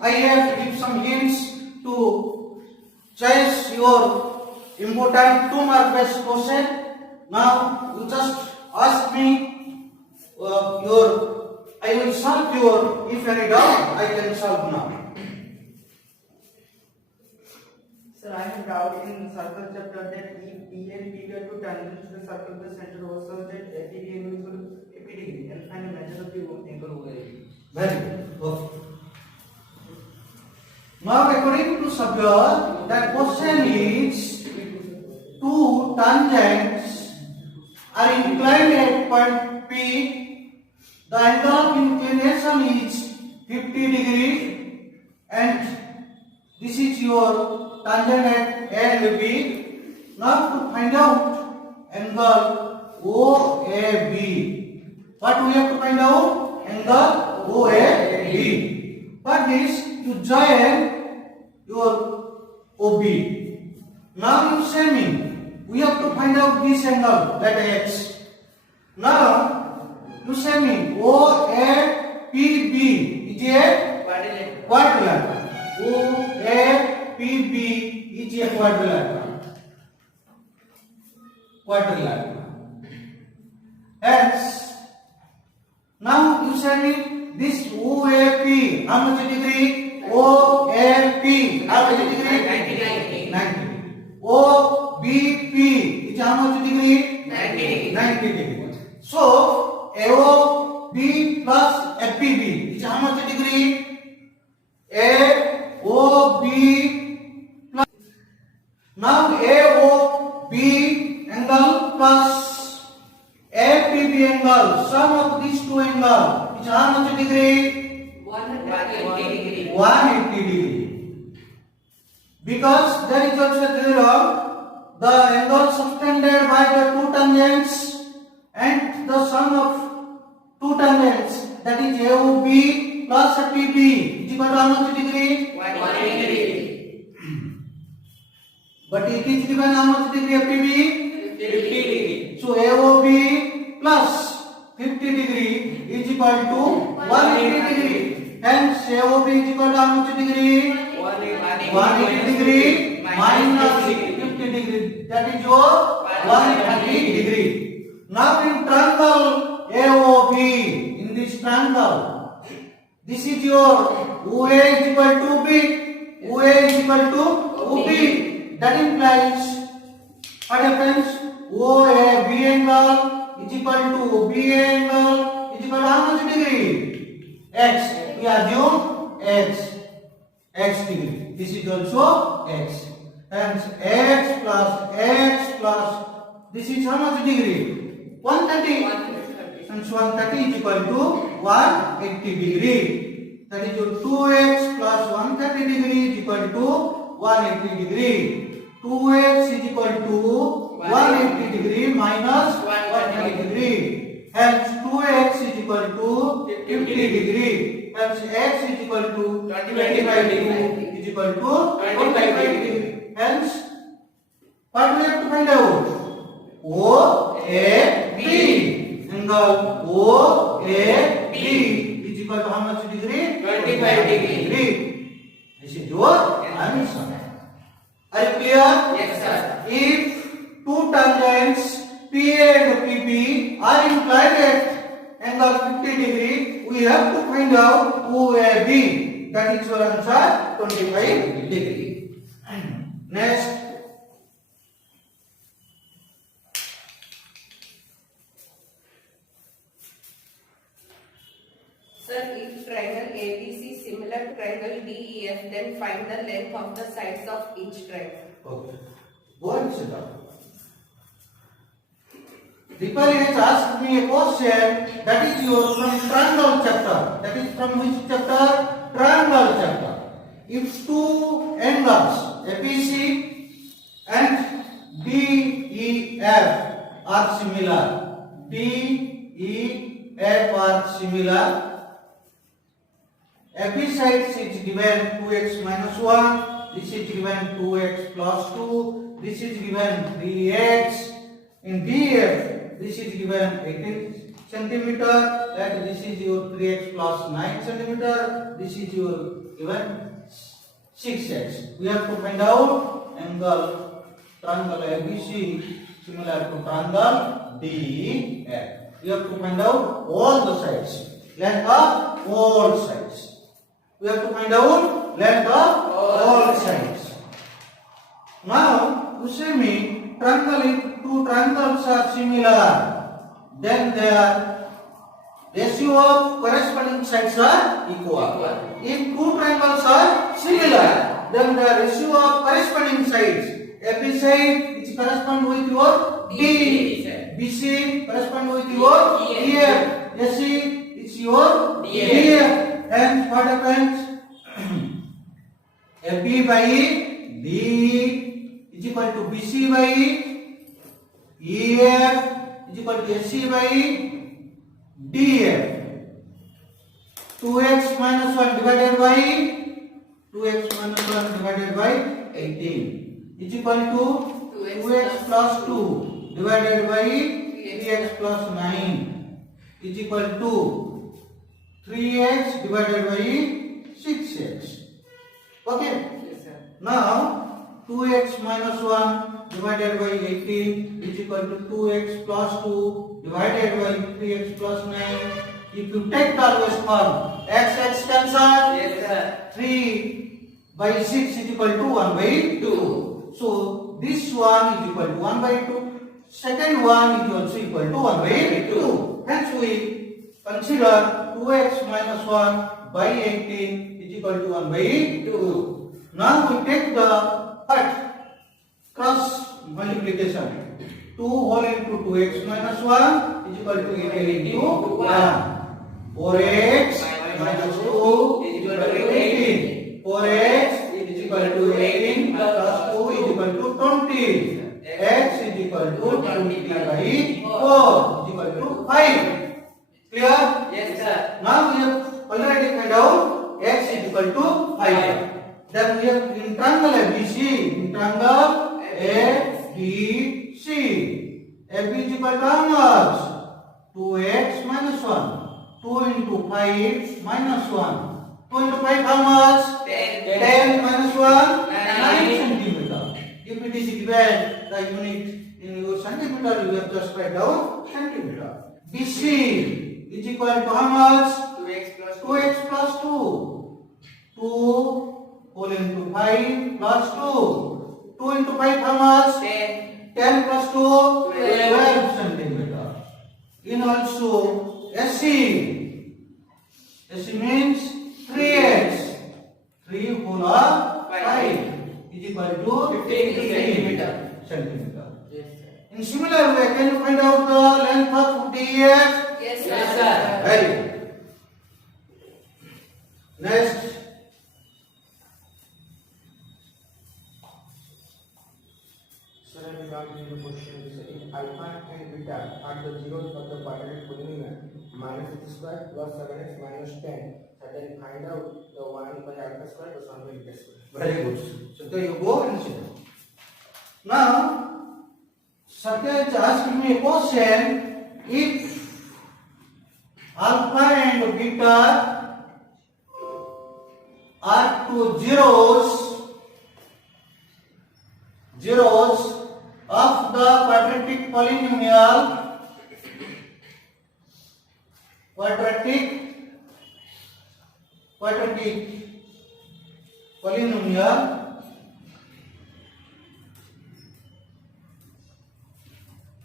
I have to give some hints to choose your important 2-mark based question. Now you just ask me I will solve your, if any doubt, I can solve now. Sir, I have doubt in circle chapter that if P and P were two tangents to the circle, the center was such that 80 degree is equal to 80 degree and find the measure of the angle OAB. Very good. Okay. Now according to Sabya, that question is two tangents are inclined at point P. The angle of inclination is 50 degree and this is your tangent at A and B. Now to find out angle OAB. What we have to find out? Angle OAB. For this, you join your OB. Now you say me, we have to find out this angle, that X. Now you say me, OAPB is a quadrilateral. OAPB is a quadrilateral. Hence, now you say me this OAP, how much degree? OAP, how much degree? 90 degree. OBP is how much degree? 90 degree. So, AOB plus FPB is how much degree? AOB plus. Now AOB angle plus APB angle, sum of these two angles is how much degree? 180 degree. 180 degree. Because there is also a theorem, the angle subtended by the two tangents and the sum of two tangents, that is AOB plus APB is equal to how much degree? 180 degree. But it is given how much degree APB? 50 degree. So AOB plus 50 degree is equal to 180 degree. Hence AOB is equal to how much degree? 180 degree minus 50 degree. That is your 180 degree. Now in triangle AOB, in this triangle, this is your OA is equal to B, OA is equal to OB. That implies what happens? OAB angle is equal to B angle is equal to how much degree? X. We assume X degree. This is also X. Hence X plus this is how much degree? 130. Hence 130 is equal to 180 degree. That is your 2x plus 130 degree is equal to 180 degree. 2x is equal to 180 degree minus 130 degree. Hence 2x is equal to 50 degree. Hence x is equal to 25 degree is equal to 25 degree. Hence what we have to find out? OAB. Angle OAB is equal to how much degree? 25 degree. This is your answer. Are you clear? Yes, sir. If two tangents PA and PB are inclined at angle 50 degree, we have to find out OAB. That is your answer, 25 degree. Next. Sir, if triangle ABC similar to triangle DEF, then find the length of the sides of each triangle. Okay. Go and sit down. Deepali has asked me a question that is your from triangle chapter. That is from which chapter? Triangle chapter. If two angles APC and DEF are similar, DEF are similar, AP sides is given 2x minus 1, this is given 2x plus 2, this is given 3x. In DF, this is given 18 centimeter, that this is your 3x plus 9 centimeter, this is your given 6x. We have to find out angle triangle ABC similar to triangle DEF. We have to find out all the sides, length of all sides. We have to find out length of all sides. Now, you see me, two triangles are similar, then their ratio of corresponding sides are equal. If two triangles are similar, then the ratio of corresponding sides, AB side is correspond with your D, BC correspond with your EF, AC is your DF, and what happens? AB by D is equal to BC by EF is equal to AC by DF. 2x minus 1 divided by 18 is equal to 2x plus 2 divided by 3x plus 9 is equal to 3x divided by 6x. Okay. Yes, sir. Now 2x minus 1 divided by 18 is equal to 2x plus 2 divided by 3x plus 9. If you take the always form, x cancel. Yes, sir. 3 by 6 is equal to 1 by 2. So this one is equal to 1 by 2. Second one is also equal to 1 by 2. Hence we consider 2x minus 1 by 18 is equal to 1 by 2. Now we take the cross multiplication. 2 whole into 2x minus 1 is equal to 18 into 1. 4x minus 2 is equal to 18. 4x is equal to 18 plus 2 is equal to 20. X is equal to 20 by 4 is equal to 5. Clear? Yes, sir. Now we have already found out x is equal to 5. Then we have in triangle ABC. In triangle ABC, AB is equal to how much? 2x minus 1. 2 into 5 minus 1. 2 into 5 how much? 10 minus 1? 9 centimeter. If it is given the unit in your centimeter, you have just write down centimeter. BC is equal to how much? 2x plus 2. 2 whole into 5 plus 2. 2 into 5 how much? 10 plus 2? 12 centimeter. In also SC. SC means 3x. 3 whole of 5 is equal to 15 centimeter. Yes, sir. In similar way, can you find out the length of DF? Yes, sir. Yes, sir. Very good. Next. Sir, I will ask you the question. If alpha and beta are the zeros of the quadratic polynomial minus x square plus 7x minus 10, then find out the 1 by alpha square plus 1 by beta square. Very good. So there you go and sit down. Now, Satya is asking me a question. If alpha and beta are two zeros of the quadratic polynomial,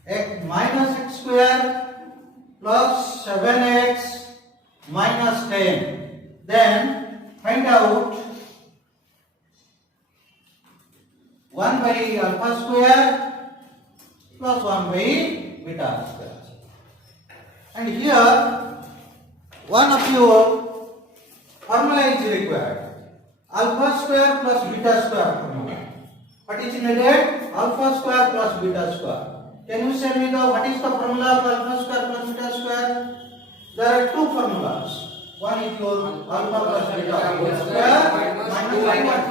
x minus x square plus 7x minus 10. Then find out 1 by alpha square plus 1 by beta square. And here one of your formula is required. Alpha square plus beta square formula. What is needed? Alpha square plus beta square. Can you say me what is the formula of alpha square plus beta square? There are two formulas. One is your alpha plus beta whole square minus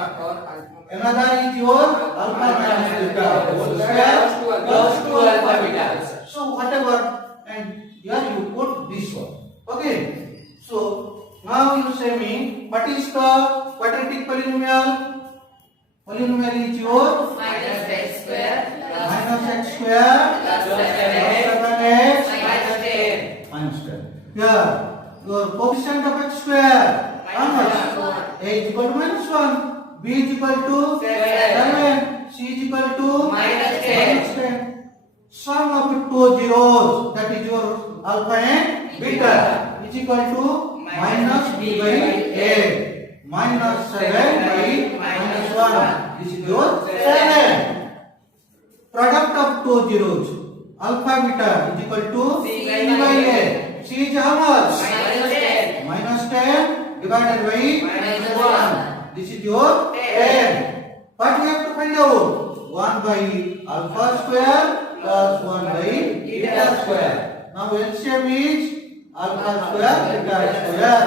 alpha. Another is your alpha minus beta whole square plus 2 alpha beta. So whatever, and here you put this one. Okay. So now you say me what is the quadratic polynomial? Polynomial is your minus x square minus x square plus plus 7x 7x minus 10. minus 10. Here, your coefficient of x square, how much? A is equal to minus 1, b is equal to 7, c is equal to Minus 10. minus 10. Sum of two zeros, that is your alpha and beta, is equal to minus b by a minus 7 by minus 1. This is your 7. Product of two zeros, alpha beta is equal to C c by by A. a. C is how much? Minus 10. Minus 10 divided by Minus 1. This is your 10. What we have to find out? 1 by alpha square plus 1 by beta square. Now LCM is alpha square beta square.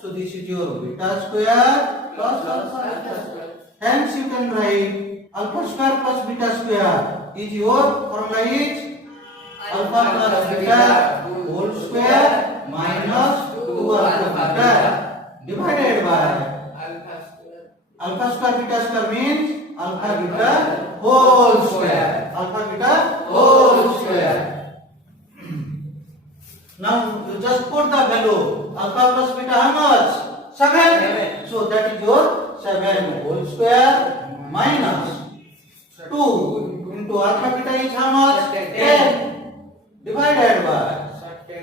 So this is your beta square plus alpha beta square. Hence you can write alpha square plus beta square is your formula is alpha plus beta whole square minus 2 alpha beta divided by alpha square beta square means alpha beta whole square. Alpha beta whole square. Now you just put the value alpha plus beta how much? 7. So that is your 7 whole square minus 2 into alpha beta is how much? 10 divided by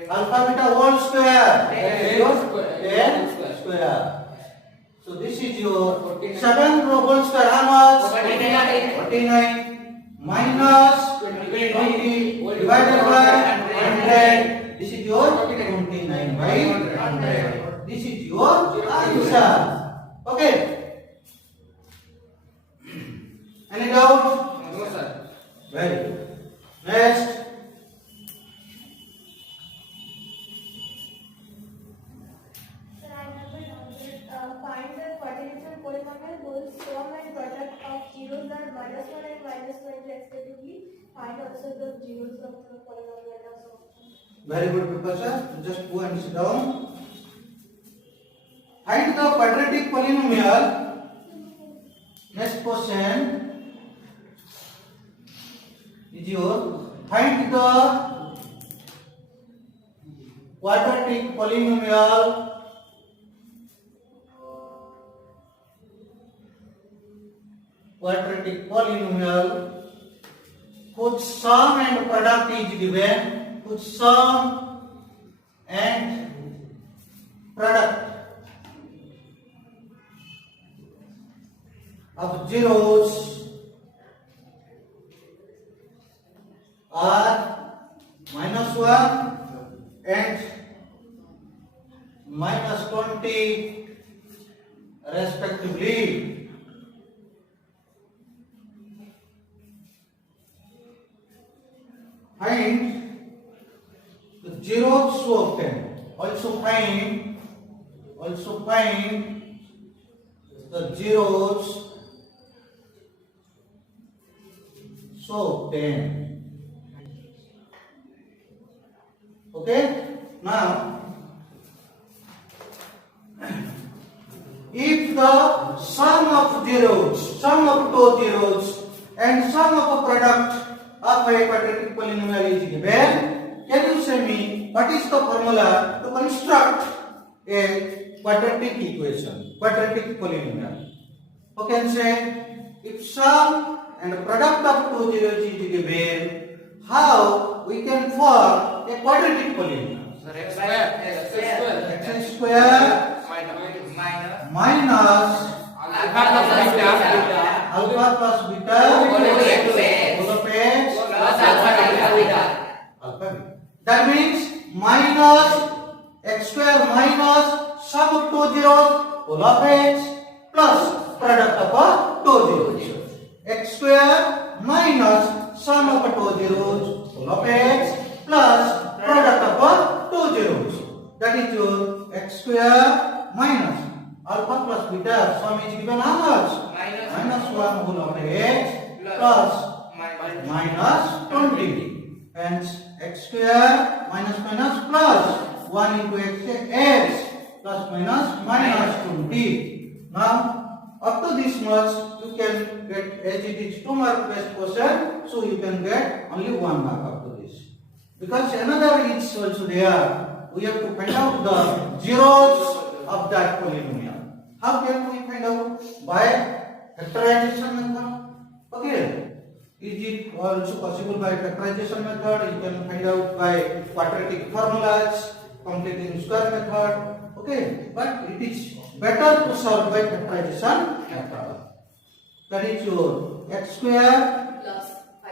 alpha beta whole square. That is your 10 square. So this is your 7 whole square how much? 49 minus 20 divided by 100. This is your 29 by 100. This is your answer. Okay. Any doubt? No, sir. Very good. Next. Sir, I have a doubt. Find the quadratic polynomial whose sum and product of zeros are minus 1 and minus 20 respectively. Find also the zeros of the polynomial of sum. Very good, Professor. Just go and sit down. Find the quadratic polynomial. Next question is your find the quadratic polynomial whose sum and product is given, whose sum and product of zeros are minus 1 and minus 20 respectively. Find the zeros so obtain. Also find the zeros so obtain. Okay? Now, if the sum of zeros, sum of two zeros and sum of a product of a quadratic polynomial is given, can you say me what is the formula to construct a quadratic equation, quadratic polynomial? You can say if sum and product of two zeros is given, how we can form a quadratic polynomial? X square. X square minus alpha plus beta whole of x alpha beta. That means minus x square minus sum of two zeros whole of x plus product of two zeros. X square minus sum of two zeros whole of x plus product of two zeros. That is your x square minus alpha plus beta. Sum is given how much? Minus 1 whole of x plus minus 20. Hence x square minus minus plus 1 into x plus minus 20. Now, up to this much, you can get, as it is 2 mark based question, so you can get only 1 mark up to this. Because another is also there, we have to find out the zeros of that polynomial. How can we find out? By factorization method. Okay. Is it also possible by factorization method? You can find out by quadratic formulas, completing square method. Okay, but it is better to solve by factorization method. That is your x square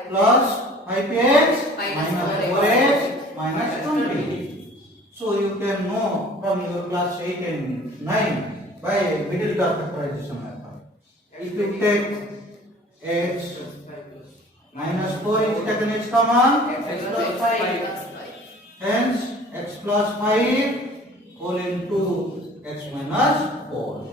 plus 5x minus 4x minus 20. So you can know from your class 8 and 9 by middle term factorization method. If you take x minus 4 is taken as common, x plus 5. Hence, x plus 5 whole into x minus 4.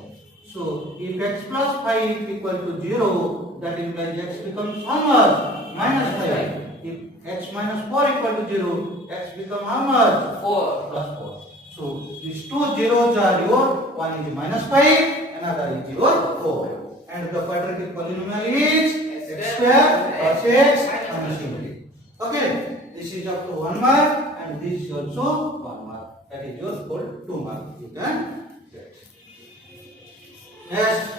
So, if x plus 5 equal to 0, that implies x becomes how much? Minus 5. If x minus 4 equal to 0, x becomes how much? 4 plus 4. So, these two zeros are your, one is minus 5, another is your 4. And the quadratic polynomial is x square plus x minus 20. Okay, this is up to 1 mark and this is also 1 mark. That is your whole 2 mark. You can get. Next.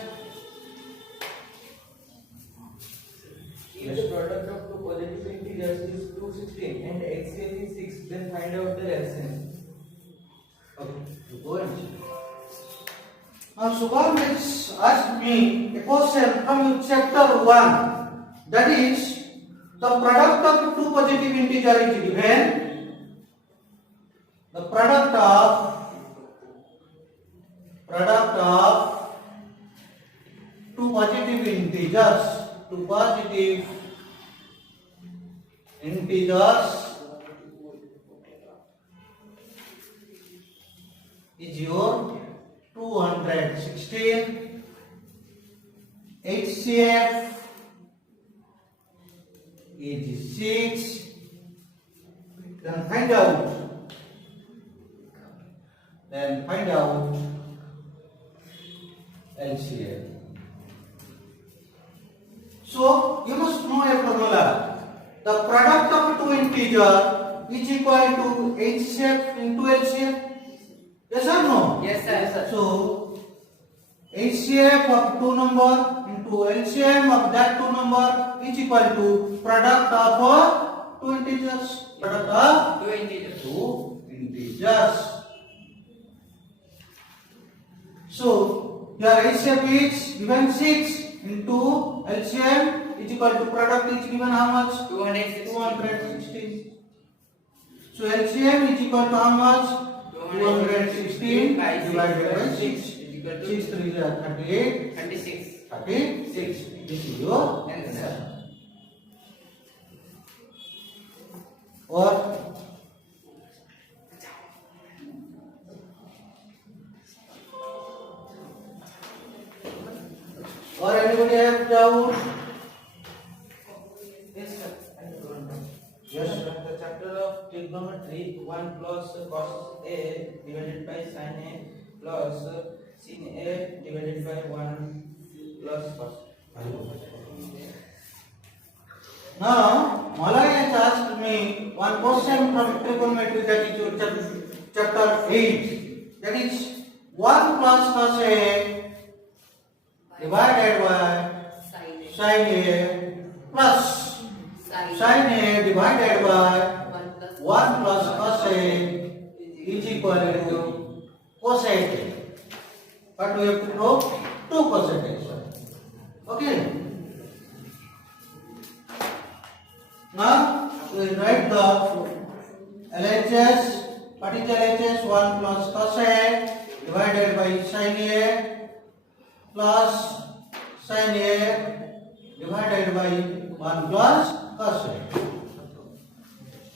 If the product of two positive integers is 216 and HCF is 6, then find out the LCM. Okay, you go and see. Now, Subham has asked me a question from chapter 1. That is, the product of two positive integers is given. The product of two positive integers is your 216. HCF is 6. Then find out LCM. So you must know a formula. The product of two integers is equal to HCF into LCM. Yes or no? Yes, sir. So HCF of two number into LCM of that two number is equal to product of two integers. Product of two integers. So your HCF is given 6 into LCM is equal to product is given how much? 216. So LCM is equal to how much? 216 divided by 6. 6 3 are 38. 36. This is your answer. Or anybody have doubt? Yes, sir. Yes, sir. The chapter of trigonometry, 1 plus cos A divided by sin A plus sin A divided by 1 plus cos. Now, Malay has asked me one question from trigonometry, that is your chapter 8. That is 1 plus cos A divided by sin A plus sin A divided by 1 plus cos A is equal to cosine A. But we have to prove 2 cosine A. Okay. Now we write the LHS. What is LHS? 1 plus cos A divided by sin A plus sin A divided by 1 plus cos A.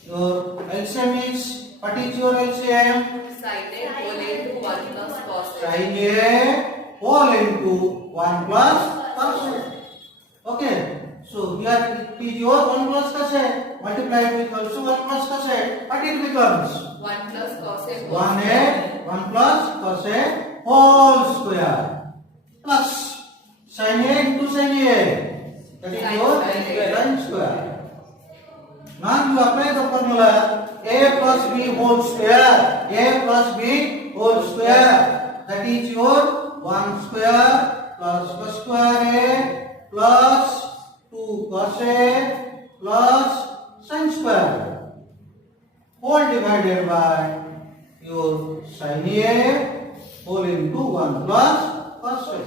Your LCM is, what is your LCM? Sin A whole into 1 plus cos A. Sin A whole into 1 plus cos A. Okay. So here it is your 1 plus cos A multiplied with also 1 plus cos A. What it becomes? 1 plus cos A. 1A 1 plus cos A whole square plus sin A into sin A. That is your sin square. Now you apply the formula A plus B whole square. A plus B whole square. That is your 1 square plus cos square A plus 2 cos A plus sin square whole divided by your sin A whole into 1 plus cos A.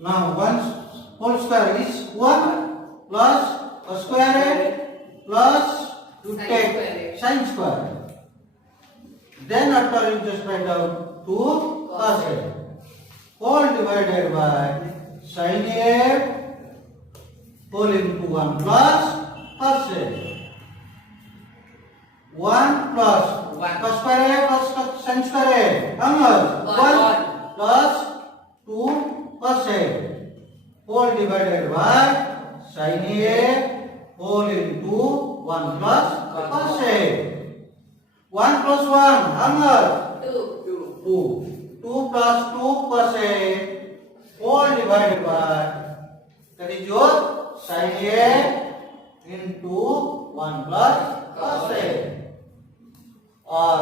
Now 1 whole square is 1 plus cos square A plus you Sin take square A. sin square. Then after you just write down 2 cos A whole divided by sin A whole into 1 plus cos A. 1 plus One. cos square A plus sin square A. How much? One. 1 plus 2 cos A whole divided by sin A whole into 1 plus cos A. 1 plus 1, how much? 2. 2. 2 plus 2 cos A whole divided by, that is your sin A into 1 plus cos A. Or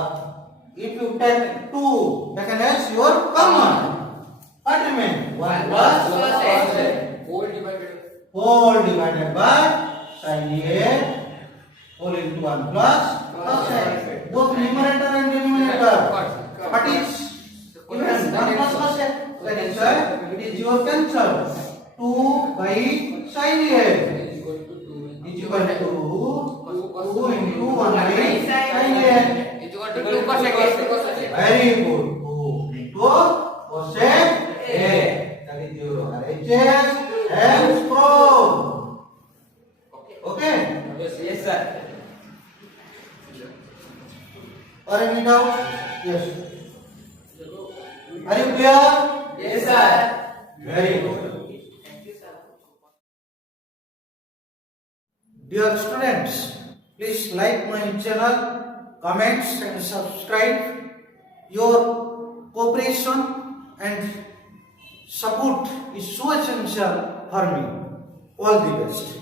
if you take 2, taken as your common, what remains? 1 plus Cos A. cos A whole divided by sin A whole into 1 plus cos A. Both numerator and denominator. What is given? 1 plus cos A. That is why it is your cancel. 2 by sin A is equal to 2 into 1 by sin A. Very good. 2 into cos A. That is your RHS and from. Okay? Yes, sir. Or any doubt? Yes. Are you clear? Yes, sir. Very good. Dear students, please like my channel, comments and subscribe. Your cooperation and support is so essential for me. All the best.